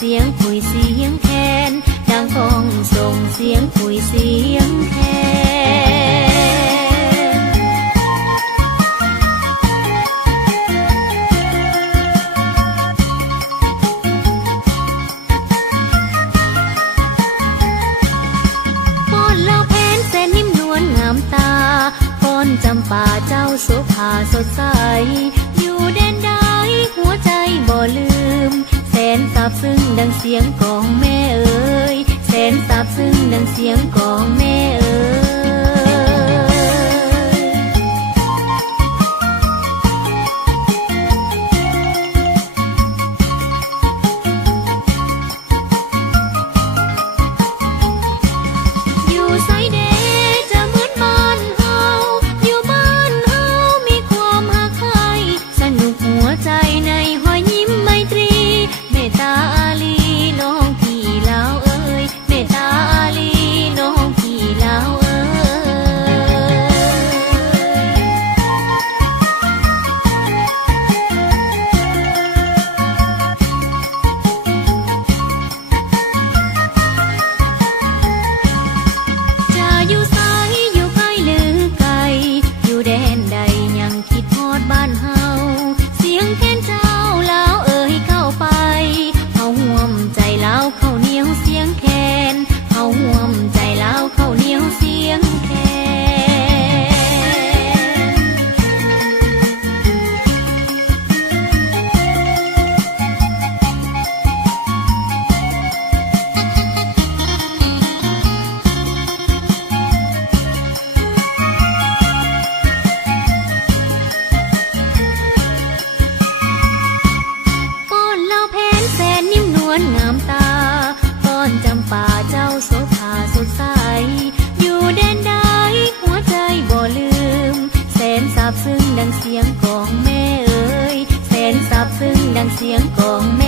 เสียงคุยเสียงแคนดังก้องส่งเสียงคุยเสียงแคนป้อนเล่าแผนแสนนิ่มนวลงามตาป้อนจำป่าเจ้าโสภาสดใสอยู่แดนใดหัวใจบ่ลืมแสนซาบซึ้งดังเสียงกองแม่เอ๋ยแสนซาบซึ้งดังเสียงกองแม่เอ๋ยอยู่ไสเดจะเหมือนบ้านเฮาอยู่บ้านเฮามีความหักใครสนุกหัวใจในหอยยิ้มไมตรีเมตตาอาลีน้องพี่ลาวเอ้ยเมตตาอาลีน้องพี่ลาวเอ้ยจะอยู่ไสอยู่ใกล้หรือไกลอยู่แดนใดยังคิดฮอดบ้านเฮาเสียงแค้นเจ้าลาวเอ้ยเข้าไปเฮาห่วมใจลาวเข้าเหนียวเสียงแคนเฮาห่วมใจลาวเข้าเหนียวเสียงแคนป้อนเล่าแผนแสนนิ่มนวลงามตาป้อนจำป่าเจ้าโสภาสดใสอยู่แดนใดหัวใจบ่ลืมแสนซาบซึ้งดังเสียงกองแม่เอ๋ยแสนซาบซึ้งดังเสียงกองแม่